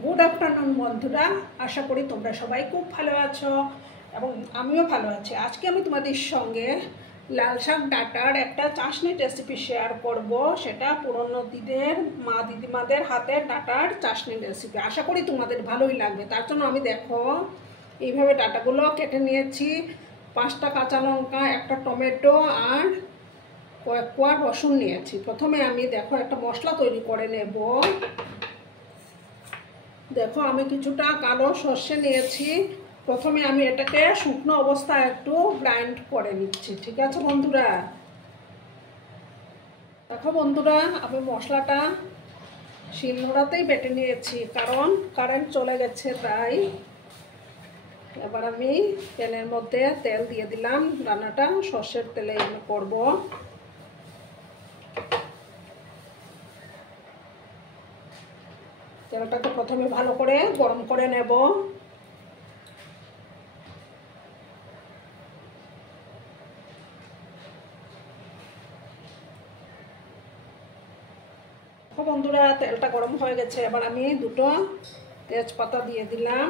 Good afternoon বন্ধুরা, আশা করি তোমরা সবাই খুব ভালো আছো এবং আমিও ভালো আছি। আজকে আমি তোমাদের সঙ্গে লাল শাক ডাঁটার একটা চাশনির রেসিপি শেয়ার করব। সেটা পুরনো দিনের মা দিদিমাদের হাতের ডাঁটার চাশনির রেসিপি। আশা করি তোমাদের ভালোই লাগবে। তার জন্য আমি দেখো এইভাবে ডাঁটাগুলো কেটে নিয়েছি। 5টা কাঁচা লঙ্কা, একটা টমেটো আর কয়েক কোয়া রসুন নিয়েছি। প্রথমে আমি দেখো একটা মশলা তৈরি করে নেব। দেখো আমি কিছুটা কালো সর্ষে নিয়েছি। প্রথমে আমি এটাকে শুকনো অবস্থায় একটু গ্রাইন্ড করে নিচ্ছি। ঠিক আছে বন্ধুরা? দেখো বন্ধুরা, আমি মশলাটা শিলনোড়াতেই বেটে নিয়েছি, কারণ কারেন্ট চলে গেছে তাই। এবার আমি প্যানের মধ্যে তেল দিয়ে দিলাম। রান্নাটা সর্ষের তেলে করব। তেলটাকে প্রথমে ভালো করে গরম করে নেব। বন্ধুরা, তেলটা গরম হয়ে গেছে। এবার আমি দুটো তেজপাতা দিয়ে দিলাম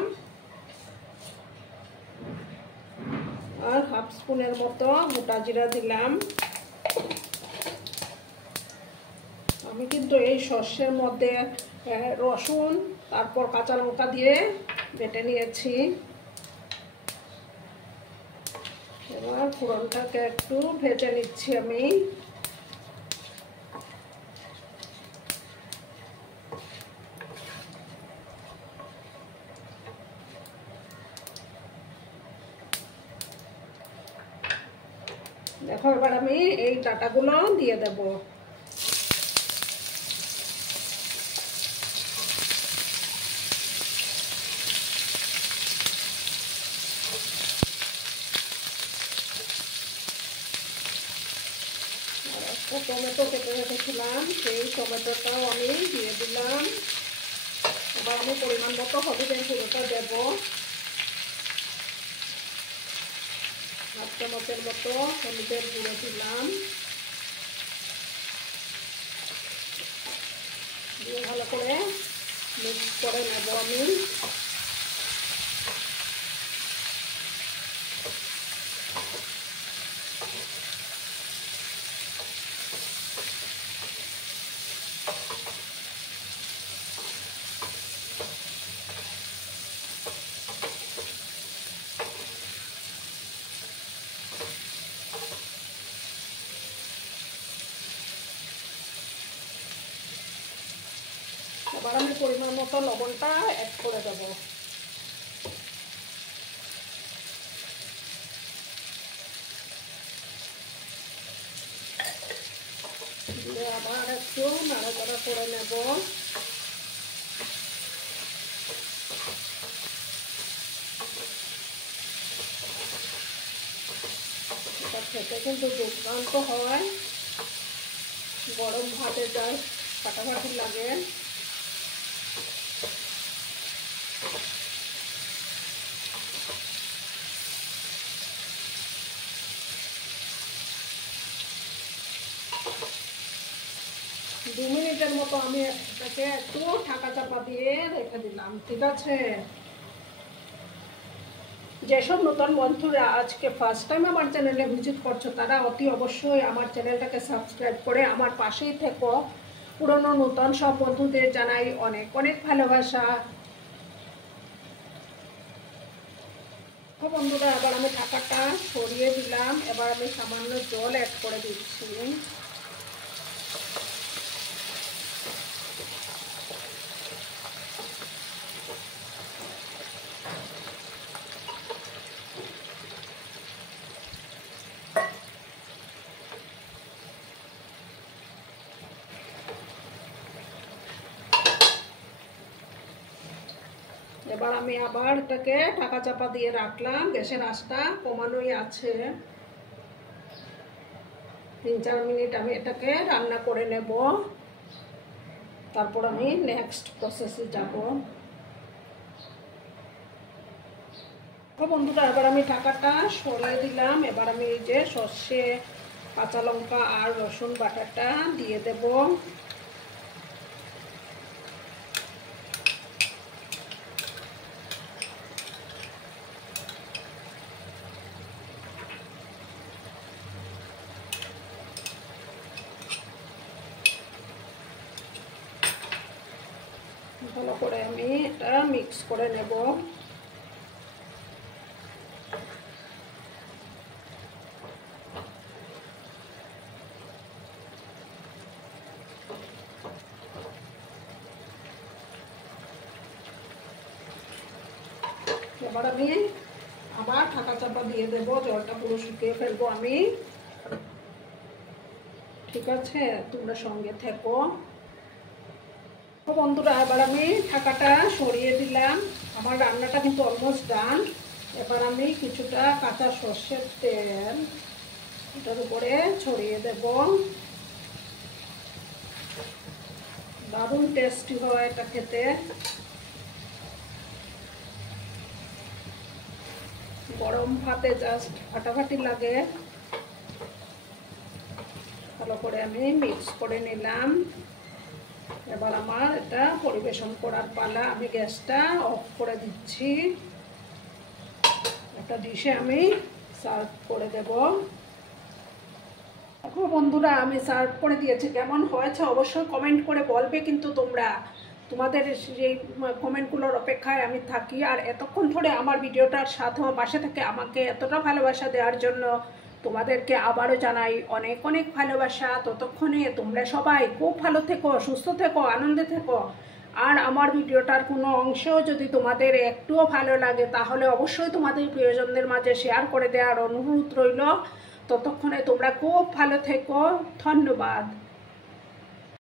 আর হাফ স্পুনের মতো গোটা জিরা দিলাম। আমি কিন্তু এই সর্ষের মধ্যে রসুন তারপর কাঁচা লঙ্কা দিয়ে বেটে নিয়েছি। এবার ফোড়নটাকে একটু ভেজে নিচ্ছি আমি। দেখো এবার আমি এই ডাঁটাগুলো দিয়ে দেব। একটা টমেটো কেটে রেখেছিলাম, সেই টমেটোটাও আমি দিয়ে দিলাম। এবার আমি পরিমাণ মতো হলুদের গুঁড়োটা দেব। 1 চামচের মতো হলুদের গুঁড়ো দিলাম। দিয়ে ভালো করে মিক্স করে নেব আমি। এবার আমি পরিমাণ মতো লবণটা অ্যাড করে দেব। দিয়ে আবার একটু নাড়াচাড়া করে নেব। এটা খেতে কিন্তু দুর্দান্ত হয়। গরম ভাতে যায় ফাটাফাটি লাগে। 2 মিনিটের মতো আমি এটাকে একটু ঢাকা চাপা দিয়ে রেখে দিলাম। ঠিক আছে? যেসব নতুন বন্ধুরা আজকে ফার্স্ট টাইম আমার চ্যানেলে ভিজিট করছো, তারা অতি অবশ্যই আমার চ্যানেলটাকে সাবস্ক্রাইব করে আমার পাশেই থেকো। পুরনো নতুন সব বন্ধুদের জানাই অনেক অনেক ভালোবাসা। বন্ধুরা, এবার আমি ঢাকাটা সরিয়ে দিলাম। এবার আমি সামান্য জল অ্যাড করে দিচ্ছি। এবার আমি আবার এটাকে ঢাকা চাপা দিয়ে রাখলাম। গ্যাসের আঁচটা কমানোই আছে। 3-4 মিনিট আমি এটাকে রান্না করে নেব। তারপর আমি নেক্সট প্রসেসে যাব। বন্ধুরা, এবার আমি ঢাকাটা সরিয়ে দিলাম। এবার আমি এই যে সর্ষে, কাঁচা লঙ্কা আর রসুন বাটাটা দিয়ে দেব। ভালো করে আমি এটা মিক্স করে নেব। এবার আমি আবার ঢাকা চাপা দিয়ে দেব, জলটা পুরো শুকিয়ে ফেলবো আমি। ঠিক আছে, তোমরা সঙ্গে থেকো। বন্ধুরা, এবার আমি ঢাকাটা সরিয়ে দিলাম। আমার রান্নাটা কিন্তু অলমোস্ট ডান। এবার আমি কিছুটা কাঁচা সর্ষের তেল এটার উপরে ছড়িয়ে দেব। দারুণ টেস্টি হয় এটা খেতে। গরম ভাতে জাস্ট ফাটাফাটি লাগে। ভালো করে আমি মিক্স করে নিলাম। এবার আমার এটা পরিবেশন করার পালা। আমি গ্যাসটা অফ করে দিচ্ছি। একটা ডিশে আমি সার্ভ করে দেব। দেখো বন্ধুরা, আমি সার্ভ করে দিয়েছি। কেমন হয়েছে অবশ্যই কমেন্ট করে বলবে কিন্তু তোমরা। তোমাদের সেই কমেন্টগুলোর অপেক্ষায় আমি থাকি। আর এতক্ষণ ধরে আমার ভিডিওটার সাথে আমার পাশে থেকে আমাকে এতটা ভালোবাসা দেওয়ার জন্য তোমাদেরকে আবারও জানাই অনেক অনেক ভালোবাসা। ততক্ষণে তোমরা সবাই খুব ভালো থেকো, সুস্থ থেকো, আনন্দে থেকো। আর আমার ভিডিওটার কোনো অংশও যদি তোমাদের একটুও ভালো লাগে তাহলে অবশ্যই তোমাদের প্রিয়জনদের মাঝে শেয়ার করে দেওয়ার অনুরোধ রইল। ততক্ষণে তোমরা খুব ভালো থেকো। ধন্যবাদ।